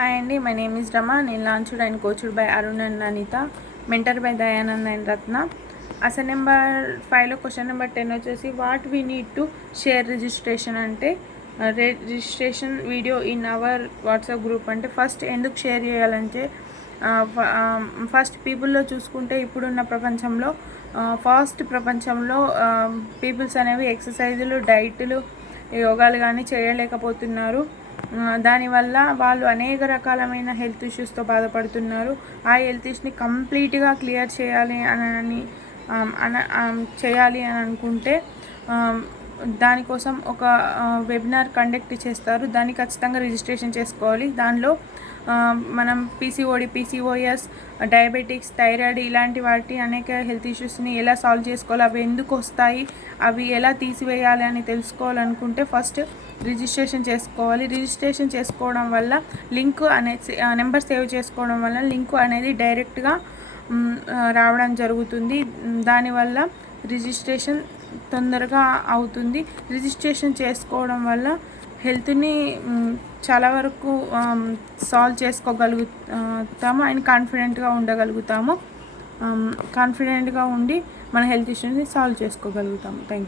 Hi అండి, my name is Rama. నేను launched and coached by Arun and Anitha, mentor by Dayanand and Ratna. అసలు number 5లో question number 10 వచ్చేసి what we need to share registration అంటే registration video in our WhatsApp group అంటే first ఎందుకు share చేయాలంటే first పీపుల్లో చూసుకుంటే ఇప్పుడున్న ప్రపంచంలో పీపుల్స్ అనేవి ఎక్సర్సైజులు, డైట్లు, యోగాలు కానీ చేయలేకపోతున్నారు. దానివల్ల వాళ్ళు అనేక రకాలమైన హెల్త్ ఇష్యూస్తో బాధపడుతున్నారు. ఆ హెల్త్ ఇష్యూస్ని కంప్లీట్గా క్లియర్ చేయాలి అని అనుకుంటే దానికోసం ఒక వెబినార్ కండక్ట్ చేస్తారు. దాన్ని ఖచ్చితంగా రిజిస్ట్రేషన్ చేసుకోవాలి. దానిలో మనం పీసీఓడి, పీసీఓఎస్, డయాబెటిక్స్, థైరాయిడ్ ఇలాంటి వాటి అనేక హెల్త్ ఇష్యూస్ని ఎలా సాల్వ్ చేసుకోవాలి, అవి ఎందుకు వస్తాయి, అవి ఎలా తీసివేయాలి అని తెలుసుకోవాలనుకుంటే ఫస్ట్ రిజిస్ట్రేషన్ చేసుకోవాలి. రిజిస్ట్రేషన్ చేసుకోవడం వల్ల లింక్ అనేది నెంబర్ సేవ్ చేసుకోవడం వల్ల లింక్ అనేది డైరెక్ట్గా రావడం జరుగుతుంది. దానివల్ల రిజిస్ట్రేషన్ తొందరగా అవుతుంది. రిజిస్ట్రేషన్ చేసుకోవడం వల్ల హెల్త్ని చాలా వరకు సాల్వ్ చేసుకోగలుగుతాము అండ్ కాన్ఫిడెంట్గా ఉండగలుగుతాము. కాన్ఫిడెంట్గా ఉండి మన హెల్త్ ఇష్యూస్ని సాల్వ్ చేసుకోగలుగుతాము. Thank you.